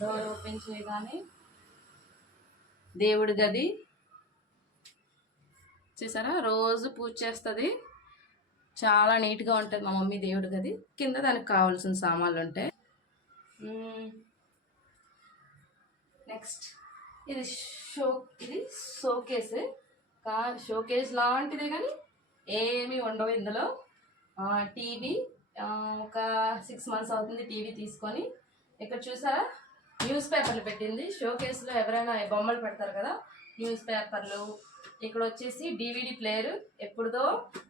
Door open చేయగానే దేవుడి గది చూసారా, రోజు పూజ చేస్తుంది. చాలా నీట్గా ఉంటుంది మా మమ్మీ దేవుడి గది. కింద దానికి కావాల్సిన సామాన్లు ఉంటాయి. నెక్స్ట్ ఇది షోకేస్. షోకేస్ లాంటిదే కానీ ఏమీ ఉండవు ఇందులో. టీవీ ఒక 6 months అవుతుంది టీవీ తీసుకొని. ఇక్కడ చూసారా న్యూస్ పేపర్లు పెట్టింది. షోకేస్లో ఎవరైనా బొమ్మలు పెడతారు కదా, న్యూస్ పేపర్లు. ఇక్కడ వచ్చేసి DVD ప్లేయర్ ఎప్పుడుదో,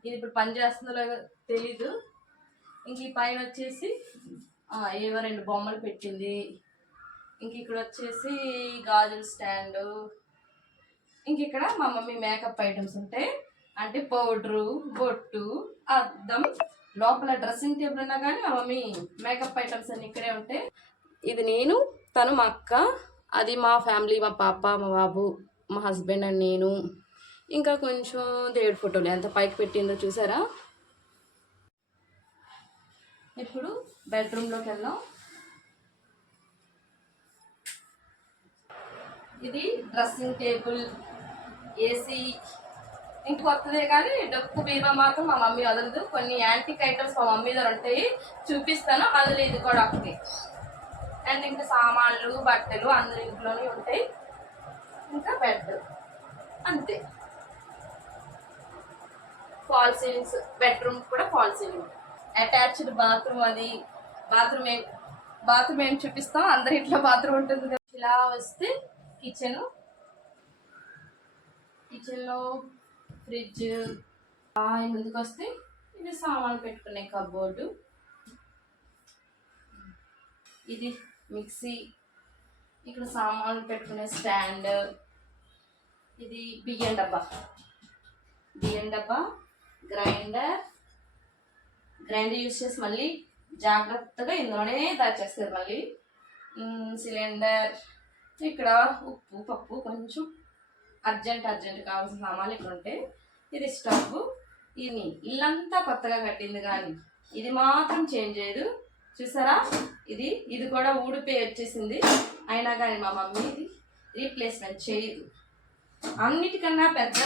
ఇది ఇప్పుడు పనిచేస్తుందో లేదో తెలీదు. ఇంక ఈ పైన వచ్చేసి ఏవో 2 బొమ్మలు పెట్టింది. ఇంక ఇక్కడ వచ్చేసి గాజుల స్టాండు. ఇంక ఇక్కడ మా మమ్మీ మేకప్ ఐటమ్స్ ఉంటాయి, అంటే పౌడరు, బొట్టు, అద్దం. లోపల డ్రెస్సింగ్ టేబుల్ ఉన్నా కానీ మా మమ్మీ మేకప్ ఐటమ్స్ అన్ని ఇక్కడే ఉంటాయి. ఇది నేను, తను మా అక్క, అది మా ఫ్యామిలీ, మా పాప, మా బాబు, మా హస్బెండ్ అండ్ నేను. ఇంకా కొంచెం దేవుడి ఫోటోలు ఎంత పైకి పెట్టిందో చూసారా. ఇప్పుడు బెడ్రూమ్లోకి వెళ్దాం. ఇది డ్రెస్సింగ్ టేబుల్, ఏసీ. ఇంక కొత్తదే కానీ డొక్కు బీమా మాత్రం మా మమ్మీ వదలదు. కొన్ని యాంటిక్ ఐటమ్స్ మా మమ్మీ దగ్గర ఉంటాయి, చూపిస్తాను. అందులో ఇది కూడా ఒకటి. అండ్ ఇంకా సామాన్లు, బట్టలు అందరి ఇంట్లోనే ఉంటాయి. ఇంకా బెడ్ అంతే. ఫాల్ సీలింగ్స్, బెడ్రూమ్ కూడా ఫాల్ సీలింగ్. Attached bathroom. అది బాత్రూమ్ ఏం చూపిస్తాం, అందరి ఇంట్లో బాత్రూమ్ ఉంటుంది కదా. ఇలా వస్తే కిచెన్లో ఫ్రిడ్జ్. ముందుకు వస్తే ఇది సామాన్లు పెట్టుకునే కబోర్డు. ఇది మిక్సీ. ఇక్కడ సామాన్లు పెట్టుకునే స్టాండ్. ఇది బియ్యం డబ్బా. గ్రైండర్ యూజ్ చేసి మళ్ళీ జాగ్రత్తగా ఇందులోనే దాచేస్తారు. మళ్ళీ సిలిండర్. ఇక్కడ ఉప్పు, పప్పు, కొంచెం అర్జెంట్ కావాల్సిన సామాన్లు ఇక్కడ ఉంటాయి. ఇది స్టవ్. ఇది ఇల్లంతా కొత్తగా కట్టింది కానీ ఇది మాత్రం చేంజ్ చేయదు. చూసారా, ఇది కూడా ఊడిపోయి వచ్చేసింది. అయినా కానీ మా మమ్మీ ఇది రీప్లేస్మెంట్ చేయదు. అన్నిటికన్నా పెద్ద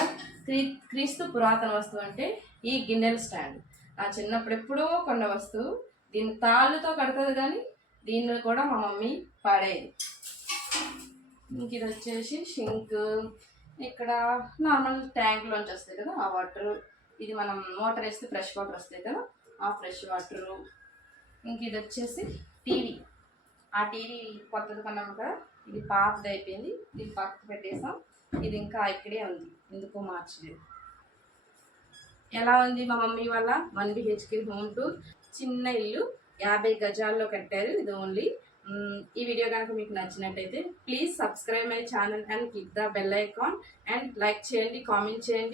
క్రీస్తు పురాతన వస్తువు అంటే ఈ గిన్నెల స్టాండ్. ఆ చిన్నప్పుడు ఎప్పుడో కొన్న వస్తువు. దీన్ని తాళ్ళతో కడుతుంది కానీ దీన్ని కూడా మా మమ్మీ పాడేది. ఇంక ఇది వచ్చేసి షింక్. ఇక్కడ నార్మల్ ట్యాంక్లోంచి వస్తాయి కదా ఆ వాటర్. ఇది మనం వాటర్ వేస్తే ఫ్రెష్ వాటర్ వస్తాయి కదా, ఆ ఫ్రెష్ వాటరు. ఇంక ఇది వచ్చేసి టీవీ. ఆ టీవీ కొత్తది కొన్నాము కదా, ఇది పాతది అయిపోయింది, ఇది పక్కకు పెట్టేసాం. ఇది ఇంకా ఇక్కడే ఉంది, ఎందుకో మార్చలేదు. ఎలా ఉంది మా మమ్మీ వాళ్ళ 1 BHK హోమ్ టూర్. చిన్న ఇల్లు, 50 గజాల్లో కట్టారు. ఇది ఓన్లీ. ఈ వీడియో కనుక మీకు నచ్చినట్టయితే please subscribe my channel and click the bell icon and like చేయండి, కామెంట్ చేయండి.